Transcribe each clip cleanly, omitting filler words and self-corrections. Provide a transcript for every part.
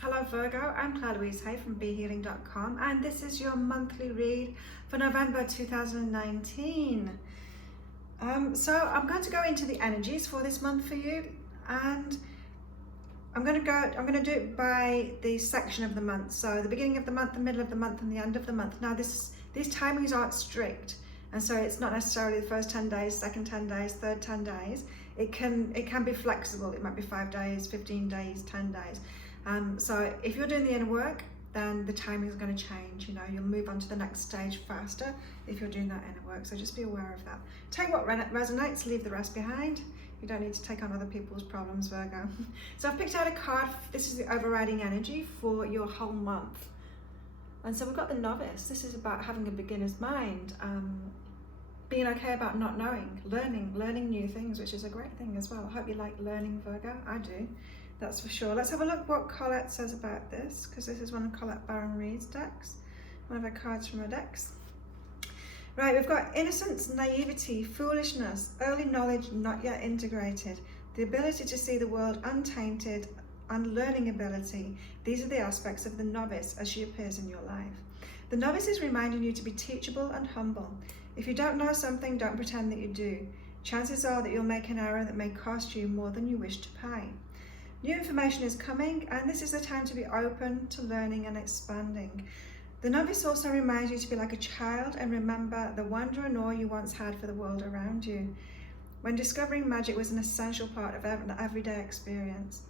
Hello Virgo, I'm Claire Louise Hay from BeHealing.com and this is your monthly read for November 2019. So I'm going to go into the energies for this month for you, and I'm going to do it by the section of the month. So the beginning of the month, the middle of the month and the end of the month. Now these timings aren't strict, and so it's not necessarily the first 10 days, second 10 days, third 10 days. It can be flexible. It might be 5 days, 15 days, 10 days. So if you're doing the inner work, then the timing is going to change. You know, you'll move on to the next stage faster if you're doing that inner work. So just be aware of that. Take what resonates, leave the rest behind. You don't need to take on other people's problems, Virgo. So I've picked out a card. This is the overriding energy for your whole month. And so we've got the Novice. This is about having a beginner's mind, being okay about not knowing, learning new things, which is a great thing as well. I hope you like learning, Virgo. I do. That's for sure. Let's have a look what Colette says about this, because this is one of Colette Baron Reed's decks, one of her cards from her decks. Right, we've got innocence, naivety, foolishness, early knowledge not yet integrated, the ability to see the world untainted, and learning ability. These are the aspects of the Novice as she appears in your life. The Novice is reminding you to be teachable and humble. If you don't know something, don't pretend that you do. Chances are that you'll make an error that may cost you more than you wish to pay. New information is coming, and this is the time to be open to learning and expanding. The Novice also reminds you to be like a child and remember the wonder and awe you once had for the world around you, when discovering magic was an essential part of an everyday experience.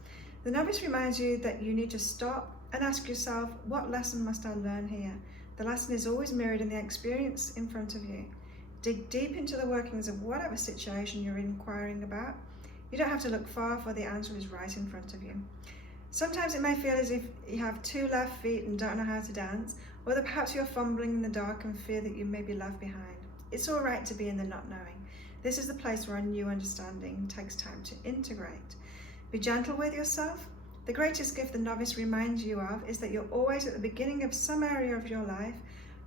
The Novice reminds you that you need to stop and ask yourself, what lesson must I learn here? The lesson is always mirrored in the experience in front of you. Dig deep into the workings of whatever situation you're inquiring about. You don't have to look far, for the answer is right in front of you. Sometimes it may feel as if you have 2 left feet and don't know how to dance, or that perhaps you're fumbling in the dark and fear that you may be left behind. It's all right to be in the not knowing. This is the place where a new understanding takes time to integrate. Be gentle with yourself. The greatest gift the Novice reminds you of is that you're always at the beginning of some area of your life.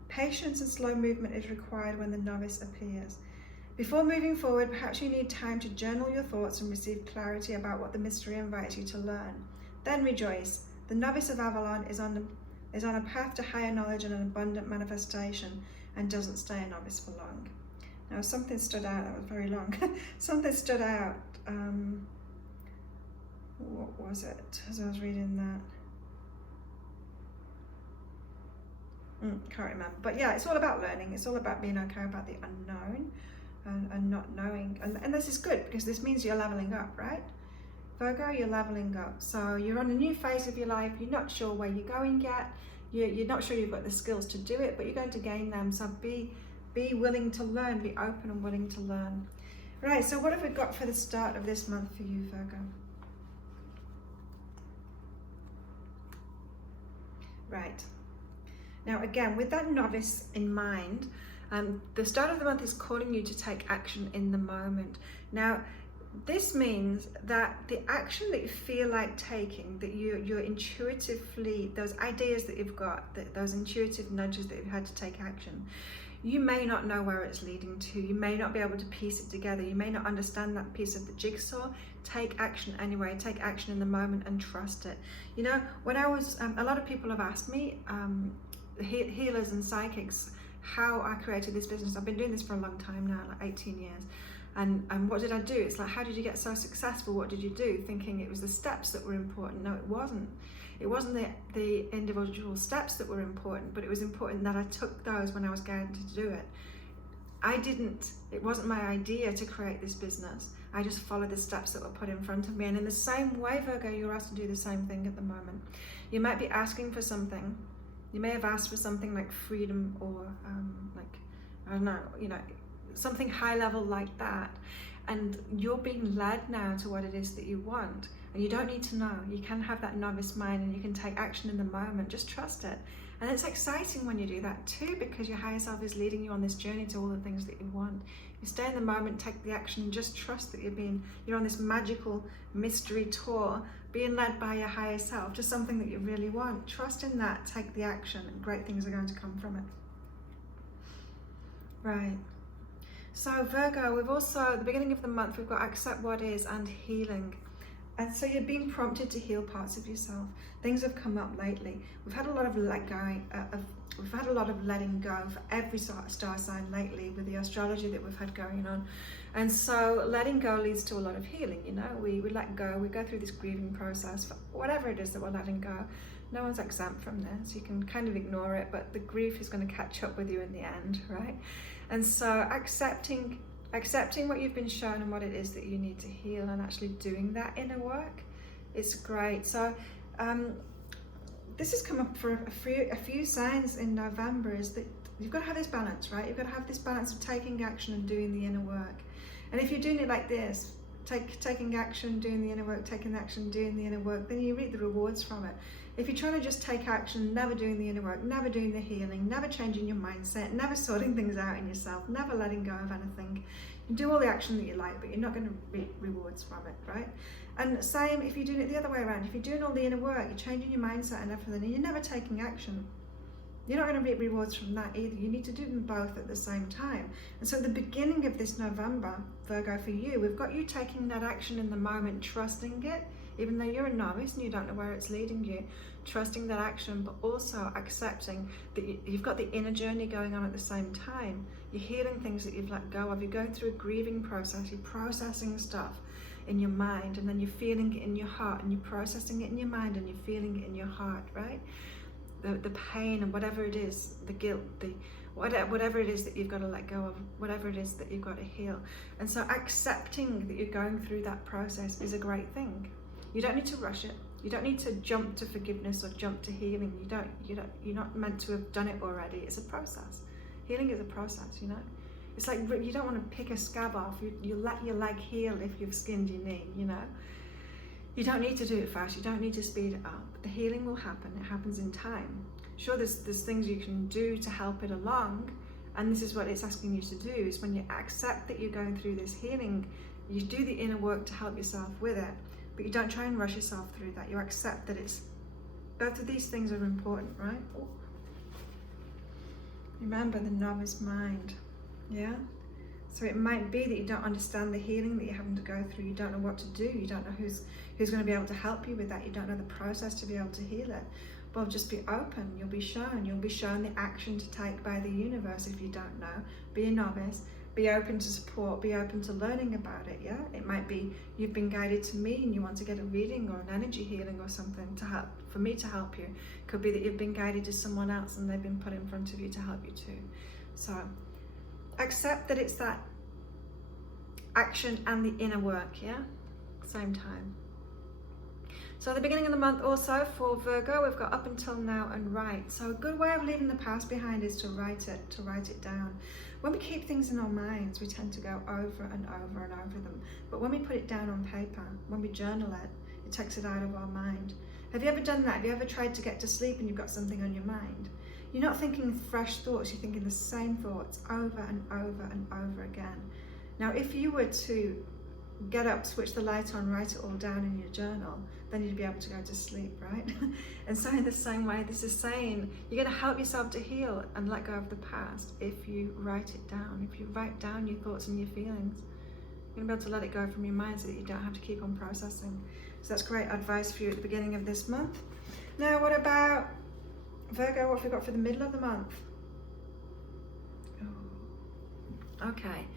Patience and slow movement is required when the Novice appears. Before moving forward, perhaps you need time to journal your thoughts and receive clarity about what the mystery invites you to learn. Then rejoice. The Novice of Avalon is on a path to higher knowledge and an abundant manifestation, and doesn't stay a novice for long. Now something stood out, that was very long. Something stood out. What was it as I was reading that? Can't remember. But yeah, it's all about learning. It's all about being okay about the unknown. And not knowing, and this is good because this means you're leveling up, right? Virgo, you're leveling up. So you're on a new phase of your life. You're not sure where you're going yet. You're not sure you've got the skills to do it, but you're going to gain them. So be willing to learn. Be open and willing to learn. Right. So what have we got for the start of this month for you, Virgo? Right. Now again, with that Novice in mind, the start of the month is calling you to take action in the moment. Now, this means that the action that you feel like taking, that you're intuitively, those ideas that you've got, those intuitive nudges that you've had to take action, you may not know where it's leading to. You may not be able to piece it together. You may not understand that piece of the jigsaw. Take action anyway. Take action in the moment and trust it. You know, when I was, a lot of people have asked me, healers and psychics, how I created this business. I've been doing this for a long time now, like 18 years. And what did I do? It's like, how did you get so successful? What did you do? Thinking it was the steps that were important. No, it wasn't. It wasn't the individual steps that were important, but it was important that I took those when I was going to do it. It wasn't my idea to create this business. I just followed the steps that were put in front of me. And in the same way, Virgo, you're asked to do the same thing at the moment. You might be asking for something. You may have asked for something like freedom or like, I don't know, you know, something high level like that. And you're being led now to what it is that you want. And you don't need to know. You can have that novice mind and you can take action in the moment. Just trust it. And it's exciting when you do that too, because your higher self is leading you on this journey to all the things that you want. You stay in the moment, take the action, and just trust that you're on this magical mystery tour, being led by your higher self to something that you really want. Trust in that, take the action, and great things are going to come from it. Right. So Virgo, we've also, at the beginning of the month, we've got accept what is and healing. And so you're being prompted to heal parts of yourself. Things have come up lately. We've had a lot of we've had a lot of letting go for every star sign lately with the astrology that we've had going on. And so letting go leads to a lot of healing, you know. We let go, we go through this grieving process for whatever it is that we're letting go. No one's exempt from this. You can kind of ignore it, but the grief is going to catch up with you in the end, right? And so accepting what you've been shown and what it is that you need to heal, and actually doing that inner work, it's great. So this has come up for a few signs in November, is that you've got to have this balance, right? You've got to have this balance of taking action and doing the inner work. And if you're doing it like this, taking action, doing the inner work, taking action, doing the inner work, then you reap the rewards from it. If you're trying to just take action, never doing the inner work, never doing the healing, never changing your mindset, never sorting things out in yourself, never letting go of anything, you do all the action that you like, but you're not going to reap rewards from it, right? And same if you're doing it the other way around. If you're doing all the inner work, you're changing your mindset and everything, and you're never taking action, you're not going to reap rewards from that either. You need to do them both at the same time. And so at the beginning of this November, Virgo, for you, we've got you taking that action in the moment, trusting it, even though you're a novice and you don't know where it's leading you, trusting that action, but also accepting that you've got the inner journey going on at the same time. You're healing things that you've let go of. You're going through a grieving process. You're processing stuff in your mind, and then you're feeling it in your heart, and you're processing it in your mind, and you're feeling it in your heart, right? The pain and whatever it is, the guilt, whatever it is that you've got to let go of, whatever it is that you've got to heal. And so accepting that you're going through that process is a great thing. You don't need to rush it. You don't need to jump to forgiveness or jump to healing. You're not meant to have done it already. It's a process. Healing is a process, you know. It's like you don't want to pick a scab off. You let your leg heal if you've skinned your knee, you know. You don't need to do it fast. You don't need to speed it up. The healing will happen. It happens in time. Sure, there's things you can do to help it along, and this is what it's asking you to do, is when you accept that you're going through this healing, you do the inner work to help yourself with it, but you don't try and rush yourself through that. You accept that both of these things are important, right? Remember the novice mind, yeah? So it might be that you don't understand the healing that you're having to go through. You don't know what to do. You don't know who's going to be able to help you with that. You don't know the process to be able to heal it. Well, just be open. You'll be shown the action to take by the universe if you don't know. Be a novice. Be open to support. Be open to learning about it, yeah? It might be you've been guided to me and you want to get a reading or an energy healing or something for me to help you. Could be that you've been guided to someone else and they've been put in front of you to help you too. So accept that it's that action and the inner work, yeah? Same time. So at the beginning of the month also for Virgo, we've got up until now and right. So a good way of leaving the past behind is to write it down. When we keep things in our minds, we tend to go over and over and over them. But when we put it down on paper, when we journal it, it takes it out of our mind. Have you ever done that? Have you ever tried to get to sleep and you've got something on your mind? You're not thinking fresh thoughts, you're thinking the same thoughts over and over and over again. Now, if you were to get up, switch the light on, write it all down in your journal, then you'd be able to go to sleep, right? And so in the same way, this is saying you're going to help yourself to heal and let go of the past if you write it down. If you write down your thoughts and your feelings, you're going to be able to let it go from your mind so that you don't have to keep on processing. So that's great advice for you at the beginning of this month. Now, what about Virgo? What have we got for the middle of the month? Oh, okay.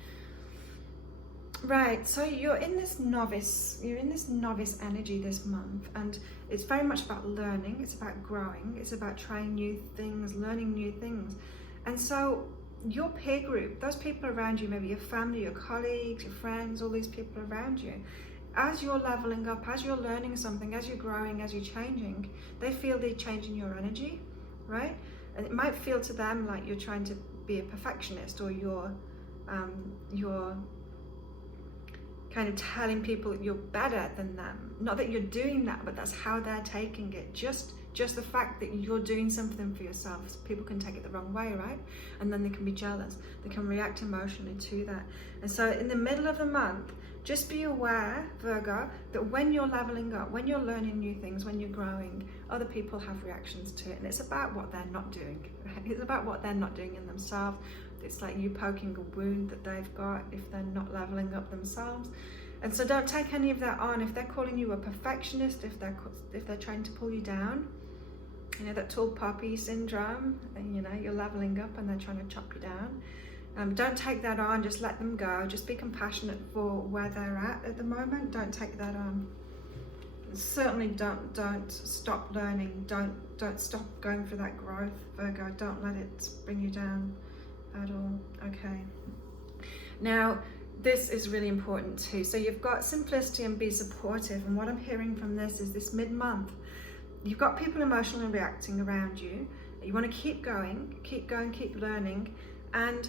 Right, so you're in this novice energy this month, and it's very much about learning, it's about growing, it's about trying new things, learning new things. And so your peer group, those people around you, maybe your family, your colleagues, your friends, all these people around you, as you're leveling up, as you're learning something, as you're growing, as you're changing, they feel they're changing your energy, right? And it might feel to them like you're trying to be a perfectionist, or you're kind of telling people that you're better than them. Not that you're doing that, but that's how they're taking it. Just the fact that you're doing something for yourself, people can take it the wrong way, right? And then they can be jealous. They can react emotionally to that. And so in the middle of the month, just be aware, Virgo, that when you're leveling up, when you're learning new things, when you're growing, other people have reactions to it. And it's about what they're not doing, right? It's about what they're not doing in themselves. It's like you poking a wound that they've got if they're not leveling up themselves. And so don't take any of that on. If they're calling you a perfectionist, if they're trying to pull you down, you know, that tall poppy syndrome, and you know, you're leveling up and they're trying to chop you down. Don't take that on, just let them go. Just be compassionate for where they're at the moment. Don't take that on. Certainly don't stop learning. Don't stop going for that growth, Virgo. Don't let it bring you down at all. Okay. Now, this is really important too. So you've got simplicity and be supportive. And what I'm hearing from this is this mid-month, you've got people emotionally reacting around you. You want to keep going, keep learning, and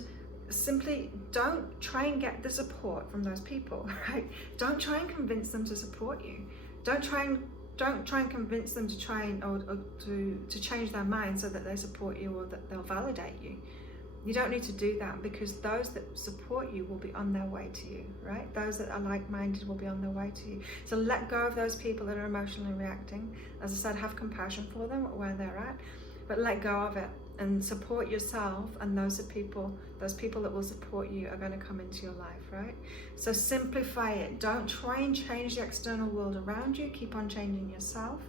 simply don't try and get the support from those people, right? Don't try and convince them to support you. Don't try and convince them to try and or to change their mind so that they support you or that they'll validate you. You don't need to do that, because those that support you will be on their way to you, right? Those that are like-minded will be on their way to you. So let go of those people that are emotionally reacting. As I said, have compassion for them where they're at, but let go of it and support yourself, and those people that will support you are going to come into your life, right? So simplify it. Don't try and change the external world around you. Keep on changing yourself.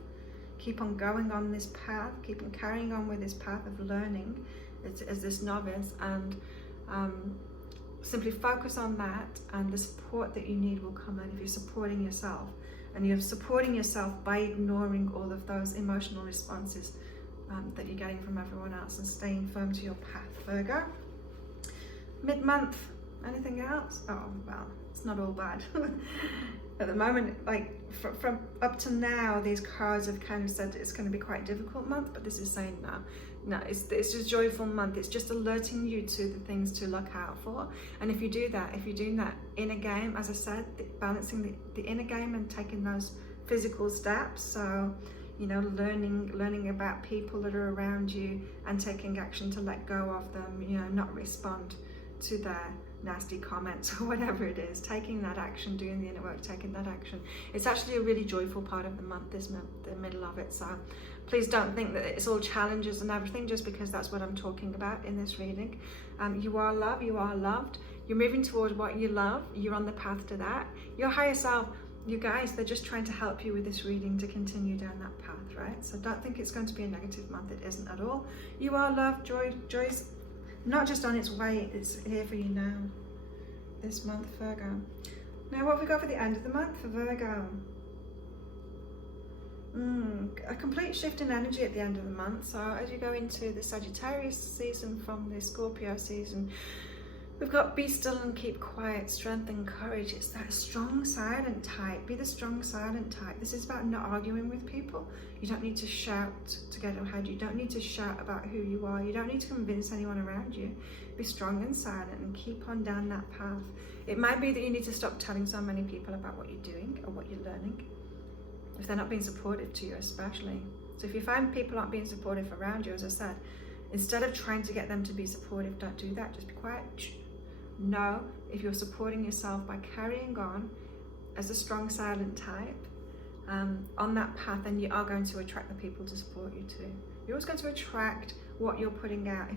Keep on going on this path. Keep on carrying on with this path of learning as this novice, and simply focus on that, and the support that you need will come in if you're supporting yourself. And you're supporting yourself by ignoring all of those emotional responses that you're getting from everyone else, and staying firm to your path, Virgo. Mid-month, anything else? Oh, well, it's not all bad. At the moment, like from up to now, these cards have kind of said that it's going to be quite a difficult month, but this is saying no, it's just a joyful month. It's just alerting you to the things to look out for. And if you do that, if you're doing that inner game, as I said, balancing the inner game and taking those physical steps, so you know, learning about people that are around you and taking action to let go of them, you know, not respond to their nasty comments or whatever it is, taking that action, doing the inner work, taking that action. It's actually a really joyful part of the month, this month, the middle of it. So please don't think that it's all challenges and everything just because that's what I'm talking about in this reading. You are love, you are loved, you're moving towards what you love, you're on the path to that. Your higher self, you guys, they're just trying to help you with this reading to continue down that path, right? So don't think it's going to be a negative month. It isn't at all. You are loved. Joy's not just on its way, it's here for you now, this month, Virgo. Now what have we got for the end of the month for Virgo? A complete shift in energy at the end of the month. So as you go into the Sagittarius season from the Scorpio season, we've got be still and keep quiet, strength and courage. It's that strong silent type. Be the strong silent type. This is about not arguing with people. You don't need to shout to get ahead. You don't need to shout about who you are. You don't need to convince anyone around you. Be strong and silent and keep on down that path. It might be that you need to stop telling so many people about what you're doing or what you're learning, if they're not being supportive to you especially. So if you find people aren't being supportive around you, as I said, instead of trying to get them to be supportive, don't do that. Just be quiet. No, if you're supporting yourself by carrying on as a strong silent type on that path, then you are going to attract the people to support you too. You're always going to attract what you're putting out.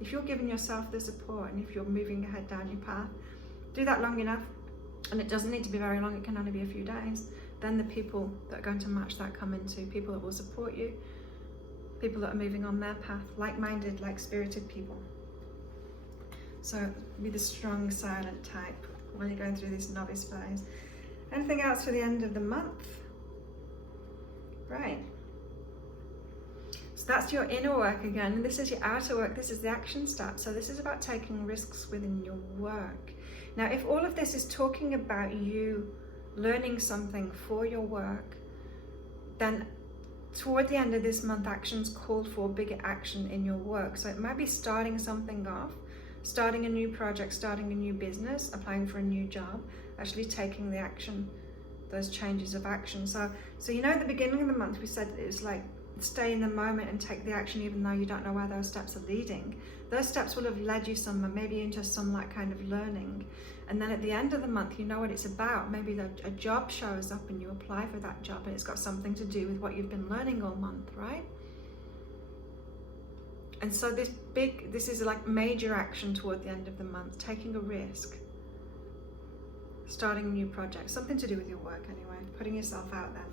If you're giving yourself the support, and if you're moving ahead down your path, do that long enough, and it doesn't need to be very long, it can only be a few days, then the people that are going to match that come into, people that will support you, people that are moving on their path, like-minded, like-spirited people. So be the strong silent type when you're going through this novice phase. Anything else for the end of the month? Right. So that's your inner work again, and this is your outer work. This is the action step. So this is about taking risks within your work. Now, if all of this is talking about you learning something for your work, then toward the end of this month, actions called for bigger action in your work. So it might be starting something off, starting a new project, starting a new business, applying for a new job, actually taking the action, those changes of action. So you know, at the beginning of the month, we said it was like stay in the moment and take the action even though you don't know where those steps are leading. Those steps will have led you somewhere, maybe into some like kind of learning. And then at the end of the month, you know what it's about. Maybe a job shows up and you apply for that job, and it's got something to do with what you've been learning all month, right? And so this is like major action toward the end of the month, taking a risk. starting a new project, something to do with your work anyway, putting yourself out there,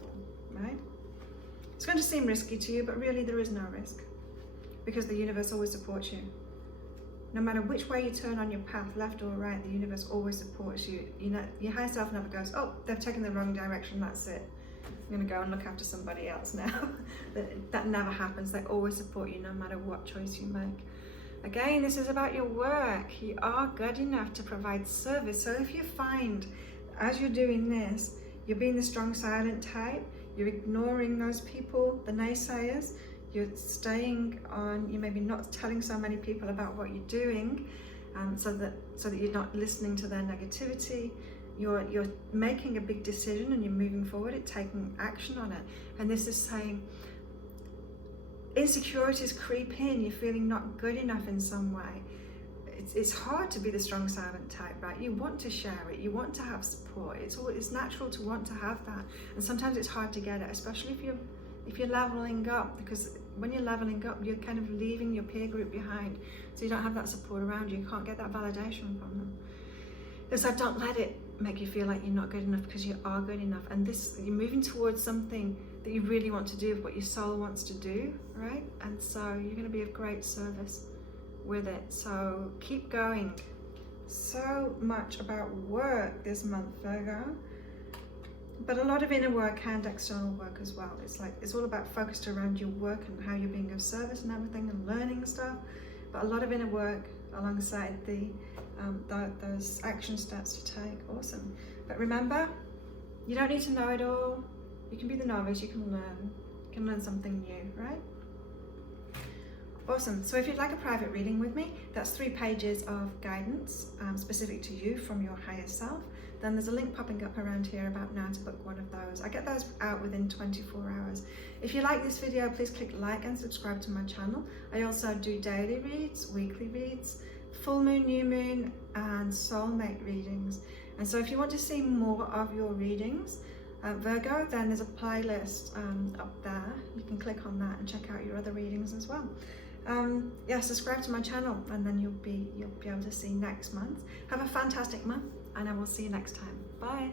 right? It's going to seem risky to you, but really there is no risk, because the universe always supports you. No matter which way you turn on your path, left or right, the universe always supports you. You know, your higher self never goes, oh, they've taken the wrong direction, that's it, I'm going to go and look after somebody else now. That never happens. They always support you no matter what choice you make. Again, this is about your work. You are good enough to provide service. So if you find, as you're doing this, you're being the strong silent type, you're ignoring those people, the naysayers, you're staying on, you're maybe not telling so many people about what you're doing, so that you're not listening to their negativity, you're making a big decision and you're moving forward, it's taking action on it. And this is saying, insecurities creep in, you're feeling not good enough in some way. It's hard to be the strong silent type, right? You want to share it, you want to have support. It's natural to want to have that, and sometimes it's hard to get it, especially if you're leveling up, because when you're leveling up, you're kind of leaving your peer group behind, so you don't have that support around you. You can't get that validation from them. So don't let it make you feel like you're not good enough, because you are good enough, and you're moving towards something that you really want to do, what your soul wants to do, right? And so you're going to be of great service with it. So keep going. So much about work this month, Virgo, but a lot of inner work and external work as well. It's all about focused around your work and how you're being of service and everything, and learning stuff, but a lot of inner work alongside those action steps to take. Awesome. But remember, you don't need to know it all. You can be the novice, you can learn something new, right? Awesome. So if you'd like a private reading with me, that's 3 pages of guidance specific to you from your higher self. Then there's a link popping up around here about now to book one of those. I get those out within 24 hours. If you like this video, please click like and subscribe to my channel. I also do daily reads, weekly reads, full moon, new moon, and soulmate readings. And so if you want to see more of your readings, Virgo, then there's a playlist up there. You can click on that and check out your other readings as well. Yeah, subscribe to my channel, and then you'll be able to see next month. Have a fantastic month, and I will see you next time. Bye.